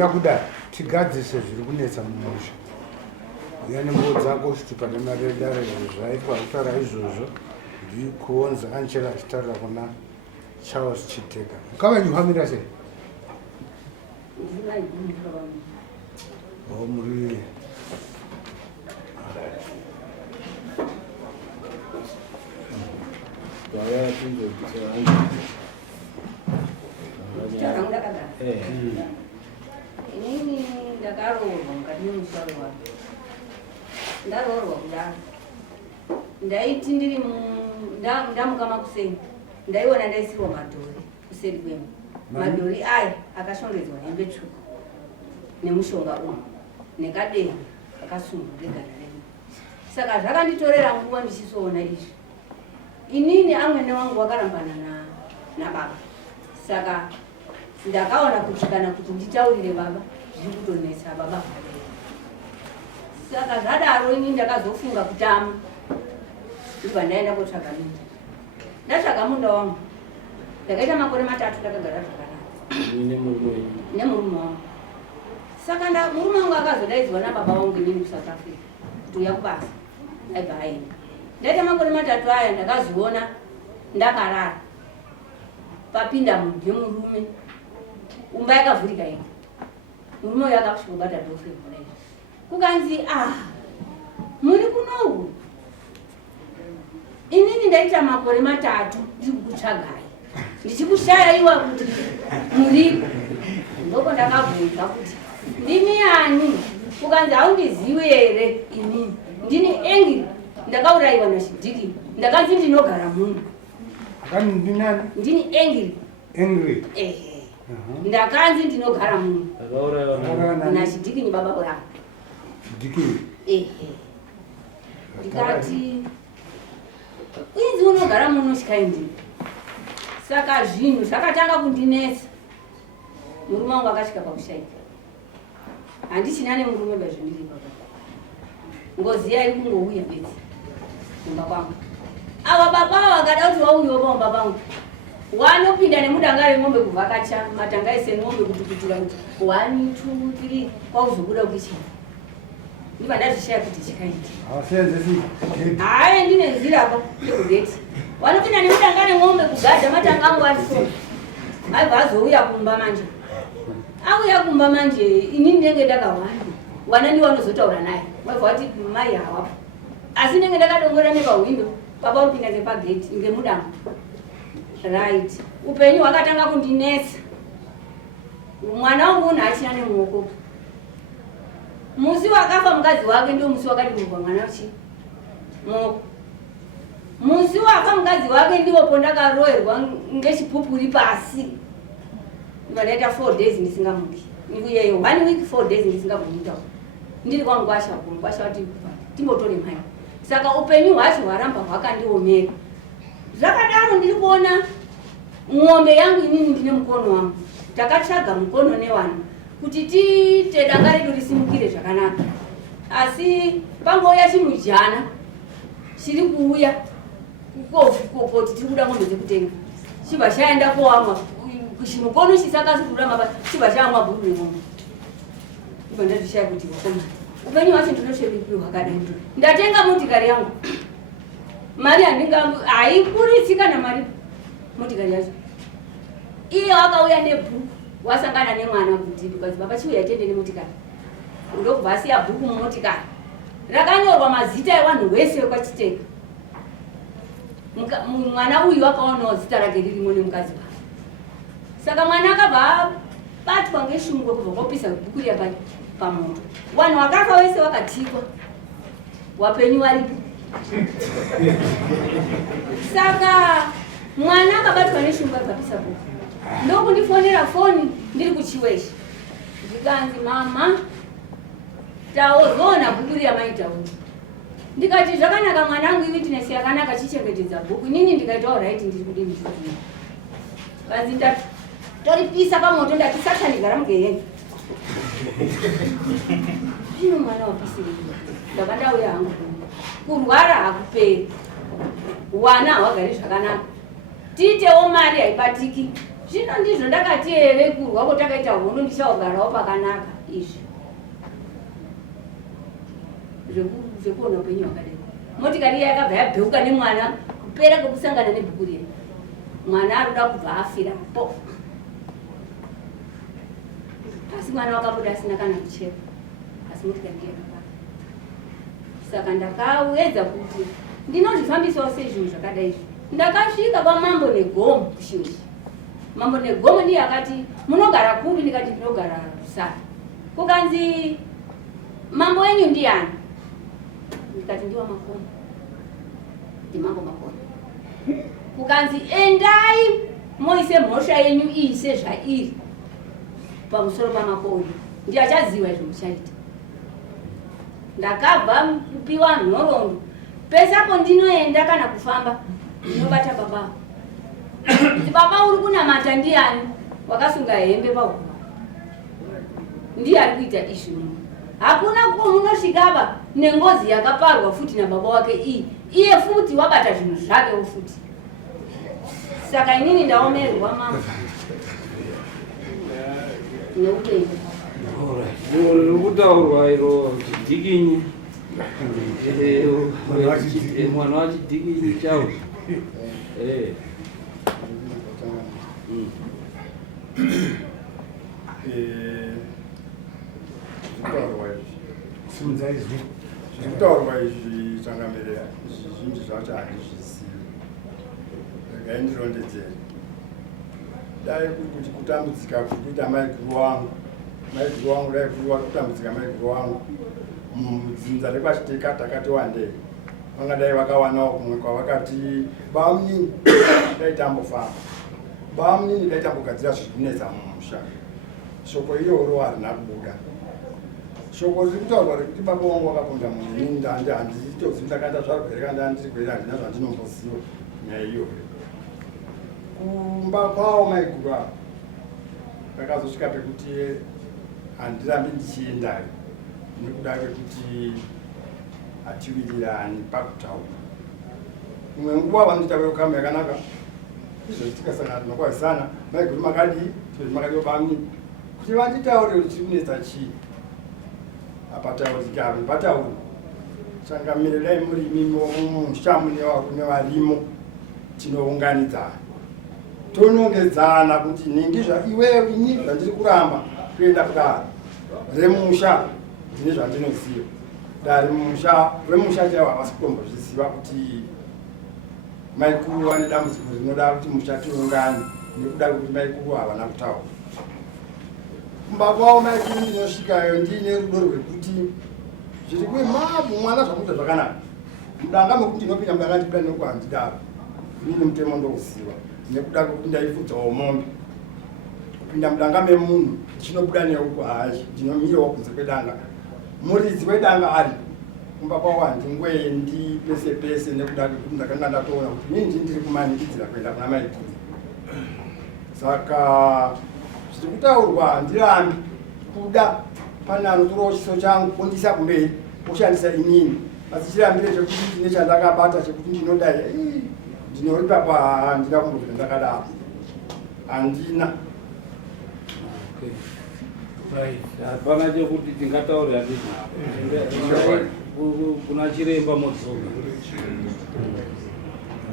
yakuda tigadzise zviri kunetsa mumusha yani mbo dzako kuti pane mari dare zvaitwa kutaura izvozvo ndikuonza anchela achitaura kuna Charles Chiteka kavanyuhamira sei muri inini ndakaroorwa mukati memusaro wake ndaroorwa kudaro ndaiti ndiri ndamukama kuseni ndaiona ndaisirwa madhori kuseri kwemwe madhori aya akashongedzwa hembe tsvuku nemushonga uyu nekadengu akasungwa neganda renyu saka zvakanditorera nguva ndichisoona izvi inini amwene wangu wakarambana nababa saka ndakaona kuti kana kuti nditaurire baba zviri kutonetsa baba vhadera saka zvadaro ini ndakazofunga kutama ndibva ndaenda kotsvaga munda ndatsvaga munda wangu ndakaita makore 3 ndakagara zvakanaka nemurume wangu saka murume wangu akazodaidzwa nababa wangu inini kuSouth Africa kuti uya kubasa aibva aenda ndaita makore 3 aya ndakazoona ndakarara papinda munhu yemurume umba yakavhurika ino murume uyo akakusvobata dhofe kudai kukanzi muri kunoku inini ndaita makore 3 ndiri kukutsvagai ndichikushayiwa kuti muripo ndoko ndakabvunza kuti ndimi ani kukanzi haundizivi here inini ndini Engiri ndakaurayiwa naChidhiki ndakanzi ndinogara muno ndini Engiri ndakanzi ndinogara muno naChidhiki ni baba vangu ndikati inzi unogara muno chikaindini saka zvinhu zvakatanga kundinetsa murume wangu akasvika pakushaika handichina nemurume bazvindiri baba ngozi yairi kungouya bedzi kumba kwangu ava baba vakada kuti wauyawo pamumba pangu wanopinda nemudanga remombe kuvhakacha matanga ese nemombe kutukutira kuti 1 2 3 kwauzobuda kukichena ndiba ndazvishaya kuti chikaindi hayi ndine nzirapa ndekugeti wanopinda nemudanga remombe kugadha matanga angu atisona aibva azouya kumba manje auya kumba manje inini ndenge ndakawana ndiwo anozotaura naye waibva wati mai hawapo asi ndenge ndakadongora nepahwindo baba unopinda nepageti ngemudanga right upenyu hwakatanga kundinetsa mwana wangu unhu achina nemuoko musi wakafa mukadzi wake ndio musi wakadiburwa mwana uchi muoko musi wafa mukadzi wake ndiwopo ndakaroerwa ngechipupuri pasi ndaita 4 days ndisingamuki nikuyeyo 1 week 4 days ndisingamuita ndiri kwangwasha kumgwasha kuti timbotore mai saka upenyu hwacho hwaramba hwakandiomera zvakadaro ndiri kuona ng'ombe yangu inini ndine mukono wangu takatsvaga mukono newana kuti tiite danga redu risimukire zvakanaka asi pangouya chimujana chiri kuuya kuti tiri kuda ng'ombe dzekutenga chibva chaenda koamwa chimukono chisakasi kuramba basa chibva chaamwa bhuru remombe ibva ndazvishaya kuti wakoma upenyu hwacho ndinoshevipiri hwakadai ndatenga motikari yangu mari haikurisika namari motikari yacho iye wakauya nebhuku wasangana nemwana kuti because baba chiuya tiende nemotikari ndokubva asiya bhuku mumotikari rakanyorwa mazita evanhu vese vekwachiteka mwana uyu akaonawo zita rake ririmo nemukadzi wake saka mwana akabva abatwa ngeshungu kubva kopisa bhuku riya pamoto vanhu vakafa vese vakatikwa wapenyu varipo saka mwana akabatwa neshungu akapisa bhuku ndokundifonera foni ndiri kuchiweshi ndikanzi mama taozona bhuku riya maitauri ndikati zvakanaka mwanangu ivi tinesi yakanaka chichengetedza bhuku inini ndikaitawo raiti ndiri kudini zvii kanzi toripisa pamoto ndati satanigara mugeyenga zvino mwana wapisiri ndaka ndauya hangu kurwara hakuperi wana hawagari zvakanaka tiitewo mari haibatiki zvino ndizvo ndakati ere kurwa ko takaita hondo ndichaogarawo pakanaka izvi zvekuona upenyu hwakadai. Motikari yakabva yabheuka nemwana kupera kwekusangana nebhuku riya mwana anoda kubva afirapo asi mwana wakabuda asina kana kucheka asi motikari yakapaka. Saka ndakawedza kuti ndinozvifambisawo sezvinhu zvakadai izvi. Ndakasvika pamambo negomo kushiri. Mambo negomo ndiye akati munogara kupi? Ndikati ndinogara Rusara. Kukanzi mambo wenyu ndiani? Ndikati ndiwa Makomo. Ndimango Makomo. Kukanzi endai moise mhosva yenyu ise zvairi pamusoro pamakomo. Ndiachaziva izvo muchaita. Ndakabva kupiwa nhoroondo. Pesapo ndinoenda kana kufamba ndinobata baba. Kuti baba uri kunamata ndiani? Wakasunga hembe pahuma. Ndiye ari kuita izvi muno. Hakuna munosvikaba nengozi yakaparwa futi nababa wake iye futi wabata zvinhu zvakewo futi. Saka inini ndaomerwa mama. Neupenyu. Kutaurwa iro chidikinyi mwana wachidikinyi chawo. Zvekutaurwa izvi changamirira zvizhinji zvacho handizvizivi. Regai ndirondedzere. Dai kuti kutambudzika kuri kuita maikuru wangu dai kutambudzika maikuru wangu mudzinza rekwachiteka takati wandei vangadai vakawanawo kumwe kwavakati bamunini dai tambofamba bamunini dai tambogadzira zvikunetsa mumusha. Shoko iroro harina kubuda. Shoko riri kutaurwa rekuti baba wangu wakaponda munini handitozivi ndakaita zvarwere ndandiri kweri handina zvandinomboziva nyaya iyoyo. Kumba kwawo maiguru avo kakazosvika pekuti handirambi ndichiendayo nekuda kwekuti hatiwirirani pakutaura. Imwe nguva vanoita welcome yakanaka izvo tikasangana tinokwazisana maiguru makadii makadiwo bami kuti vanditaure kuti tiri kunetsa chii apataurika patauri changamirirai murimi mumusha mune varimo tinounganidzana tonongedzana kuti ningizva iwewe ini zvandiri kuramba kuenda kudare remusha ndine zvandinoziva dare remusha chaivo havasi kutombozviziva kuti maikuru vane dambudziko rinoda kuti musha tiungane nekuda kwekuti maikuru havana kutaura. Kumba kwavo maikuru ndinosvikayo ndiine rudo rwekuti zviri kwemabvu mwana zvakuita zvakanaka mudanga mekuti ndinopinda mudanga ndipinda nekuhandidaro inini mutemo ndouziva nekuda kwekuti ndaifudzawo mombe kupinda mudanga memunhu chinobuda neuko hayi ndinomirawo kunze kwedanga muridzi wedanga ari kumba kwavo handingwendi pese pese nekuda kwekuti ndakanga ndatoona kuti inini ndiri kumanikidzira kuenda kuna maikuru. Saka zviri kutaurwa handirambi kuda pane anotorawo chiso changu ondisa kumberi oshandisa inini asi chirambire chekuti ndine chandakabata chekuti ndinodai ndinoripa handina kumbozvina ndakadaro handina. Hapana chekuti tingataura handizvo kuna chiremba modzoka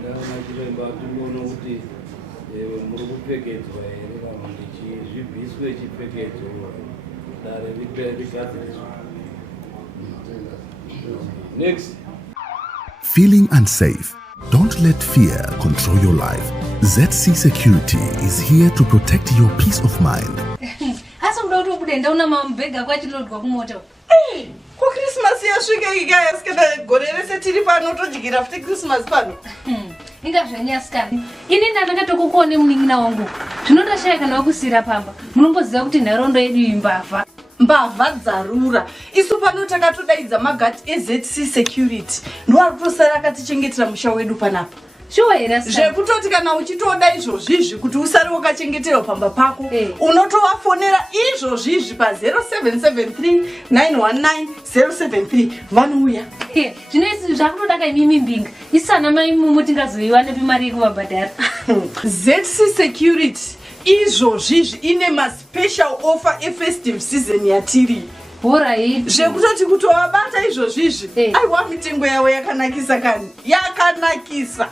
ndaona chiremba timboona kuti muri kupfekedzwa here kana kuti zvibviswe chipfekedzo dare rigadziriswa. Next. Feeling unsafe? Don't let fear control your life. ZC Security is here to protect your peace of mind. Asa mda utobude ndaona mambega kwa chilodwa kumoto. Ku Christmas yasvika ikaya sikana gore rese tiri pano todyira futi Christmas pano. Ingazvanyasikana. Ini ndakatokukone munin'ina wangu. Zvinondashaya kana wakusira pamba. Munomboziva kuti nharaunda yedu imbavha. Mbavha dzarura. Isu pano takatodaidza magati eZC Security. Ndiwari kutosara akatichengetera musha wedu panapa. Sure, zvekutoti kana uchitoda izvozvizvi kuti usare wakachengetera pamba pako unotovafonera izvozvizvi pa 0773 919 073 vanouya. Zvinoisi zvakutodaka imimi mbinga isana mai mumu tingazoiwa nepi mari yekuvabhadhara. ZC Security izvozvizvi ine maspecial offer efestive season yatiri Alright. zvekutoti kuti wabata izvozvizvi aiwa mitengo yavo yakanakisa kani yakanakisa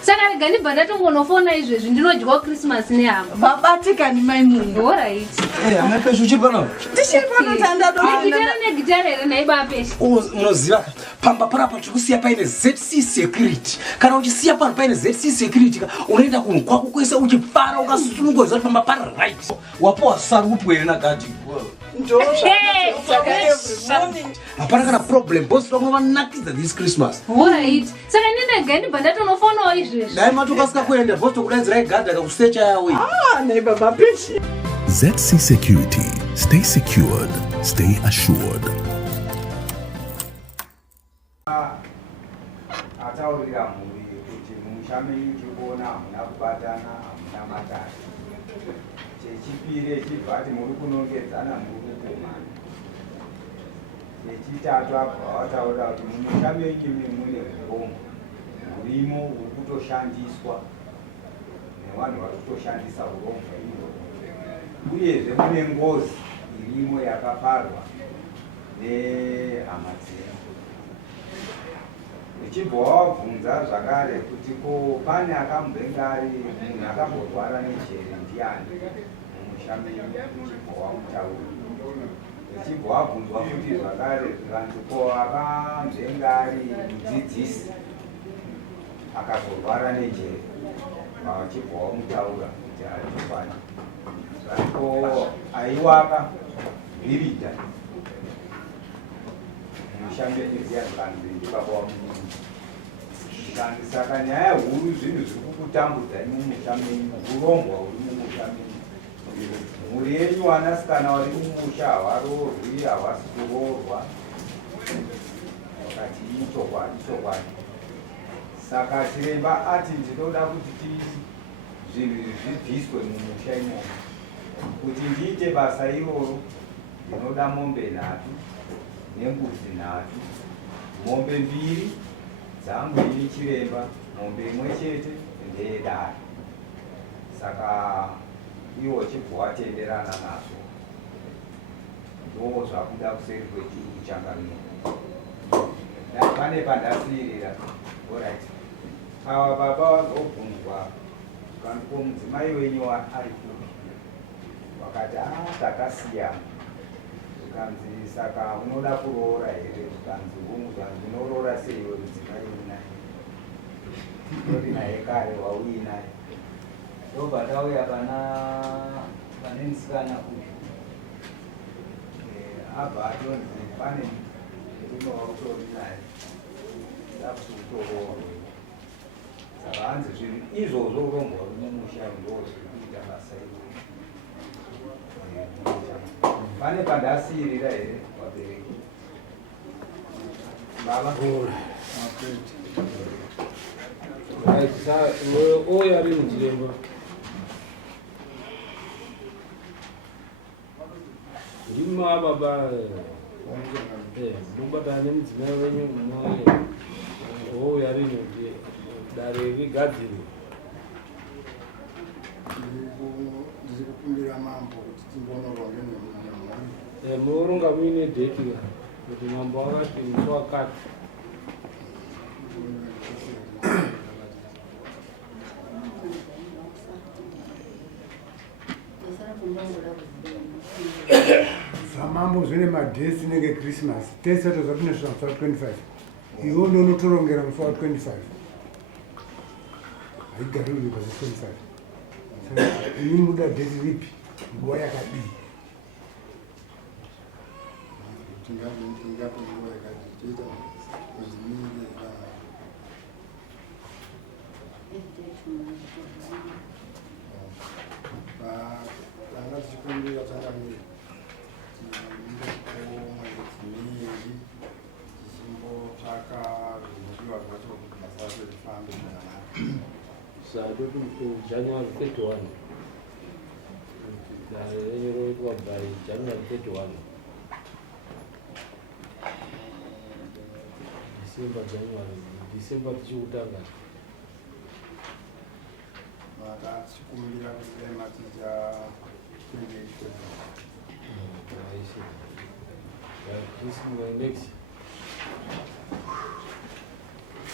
Saka rega ndibva ndatongonofona izvezvi ndinodyawo Christmas nehama. vabate kani maimunhu Alright. Hamai Pesha uchiri pano? ndichiri pano Gitara negitara here naiba Pesha. Unoziva pamba panapa tiri kusiya paine ZC Security. Kana uchisiya pano paine ZC Security unoenda kunhu kwako kwese uchifara ukasununguka kuti pamba pari right. Wapowa sari upwere nagadi. Hapana kana problem boss wangu vanakidza this Christmas. Alright. Saka ndinega ndibva ndatonofonawo izvezvi. Dai matokasika kuenda boss tokudaidzirai gadhi akakusecha yawe. naibaba Pesha. ZC Security. Stay secured. Stay assured. ataurira mhuri kuti mumushamiri tiri kuona hamuna kubatana hamuna matari. Chechipiri echibva ati muri kunongedzana muri kukumana. Chechitatu abva vataurira kuti mumushamiri mune urombo hurimo huri kutoshandiswa nevanhu vari kutoshandisa urombo irworwo, uyezve mune ngozi irimo yakaparwa nehama dzenyu. Uchibva wabvunza zvakare kuti ko pane akambenga ari munhu akamborwara nejere ndiani mumushamiri, uchibva wamutaura. Uchibva wabvunzwa futi zvakare vantu ko akambenga ari mudzidzisi akazorwara nejere, uchibva wamutaura kuti hatofani. Zvako aiwaka bhiridha mumushamiri ziya zvikanzi baba wamunhu. Saka nyaya huru zvinhu zviri kukutambudzai mumushamiri, urongwa huri mumushamiri. Mhuri yenyu vanasikana vari mumusha havarorwi, havasi kuroorwa. Wakati ichokwadi. Saka chiremba ati ndinoda kuti zvinhu zvibviswe mumusha imomo. Kuti ndiite basa iroro ndinoda mombe 3 nembudzi 3, mombe 2 dzangu ini chiremba, mombe 1 chete ndeyedare. Saka iwo chibva watenderana nazvo, ndo zvakuda kuseri kwechiuku changamiro. Pane pandasirira. Alright. Ava baba vazobvunzwa kandi ko mudzimai wenyu ari kupi, wakati takasiyana. Ukanzi saka unoda kuroora here, ukanzi unoroora seiwe mudzimai unaye, tori naye kare wauyi naye. Ndobva ndauya pane musikana uyu, abva atonzi pane murume wautori naye dakuti utoroorwe. Saka hanzi zvinhu izvozvo urongwa ruri mumusha ndo zviri kuita basa iroro. Pane pandasirira here vabereki baba? Oya ari muchiremba. Ndimo ababa mubatana nemudzimai wenyu munoye. Oya ari noti dare rigadzirwe. Ndiri kukumbira mambo kuti timbonoronge nemumwe. Munoronga muine dheti kuti mambo akati musi wakati. Zvamambo zvine madhesi nenge Christmas. Tese tozva tinosvika musi wa25. Iwo ndo unotorongera musi wa25. Haigari uri pasi 25. Ini muda dhesi ripi? Nguva yakadii? Tingapo nguva yakadii toita mwedzi mingi tanga tichikumbira changamiri mwedzi tichimbotsvaka zvinodiwa zvacho kuti basa racho rifambe zvakanaka. Sado January 31. Roitwa by January 31. December tichiutanga. vakasikumbira kuti maticha 28. I see. This is my next.